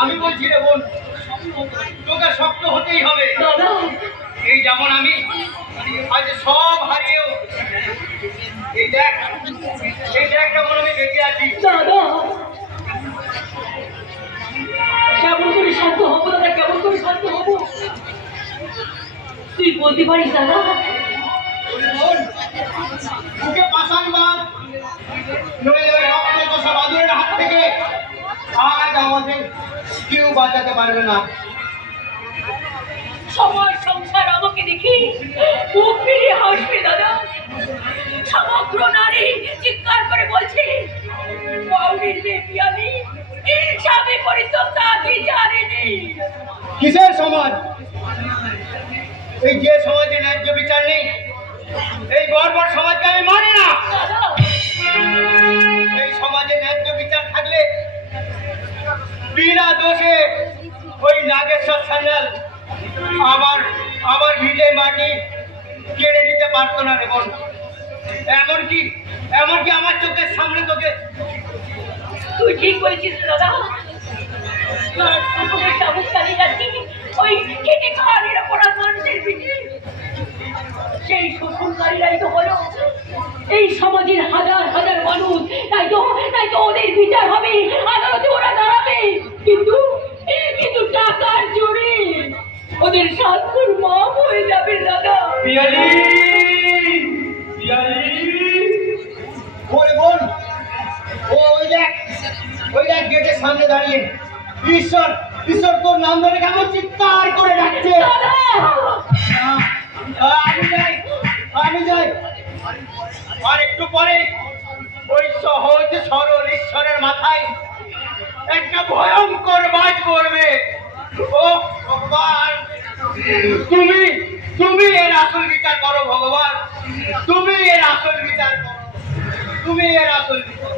আমি বলছি রে বোন, তোকে শক্ত হতেই হবে। এই যেমন আমি আজ সব হারিয়েও এই দেখ কেমন আমি বেঁচে আছি। দাদা কেমন করে শান্ত হবো দাদা, কেমন করে শান্ত হবো তুই বলতে পারিস দাদা? বুকে পাষাণ বাঁধ, নইলে রক্ত কষা বাদুড়ের হাত থেকে আজ আমাদের কেউ বাঁচাতে পারবে না। সবার সংসার আমাকে দেখি মুখ ফিরিয়ে হাসবে দাদা। সমগ্র নারী চিৎকার করে বলছে বাউরির মেয়ে পিয়ালি স্বামী পরিত্যক্তা কি জানেনি। কিসের সমাজ? এই যে সমাজে ন্যায্য বিচার নেই, এই বর্বর সমাজকে আমি মানি না। এই সমাজে ন্যায্য বিচার থাকলে বিনা দোষে ওই নাগেশ্বর সান্যাল আমার ভিটে মাটি কেড়ে নিতে পারতো না রে বোন। এমনকি আমার চোখের সামনে তোকে। তুই ঠিক বলেছিস দাদা। শামুক চালিয়ে যাচ্ছি ওই কেটে খাওয়ার অপরাধ মানুষের পিঠে। সেই শোষণকারীরাই তো হলো এই সমাজের হাজার হাজার মানুষ। তাই তো ওদের বিচার হবে, আদালতে ওরা দাঁড়াবে। কিন্তু টাকার জোরে ওদের শাস্তির মাপ হয়ে যাবে দাদা। পিয়ালি বোন, ওই দেখ গেটের সামনে দাঁড়িয়ে ঈশ্বর তোর নাম ধরে কেমন চিৎকার করে ডাকছে। আমি যাই আর একটু পরে ওই সহজ সরল ঈশ্বরের মাথায় একটা ভয়ঙ্কর বাজ পড়বে। ও ভগবান, তুমি এর আসল বিচার করো ভগবান, তুমি এর আসল বিচার করো, তুমি এর আসল বিচার।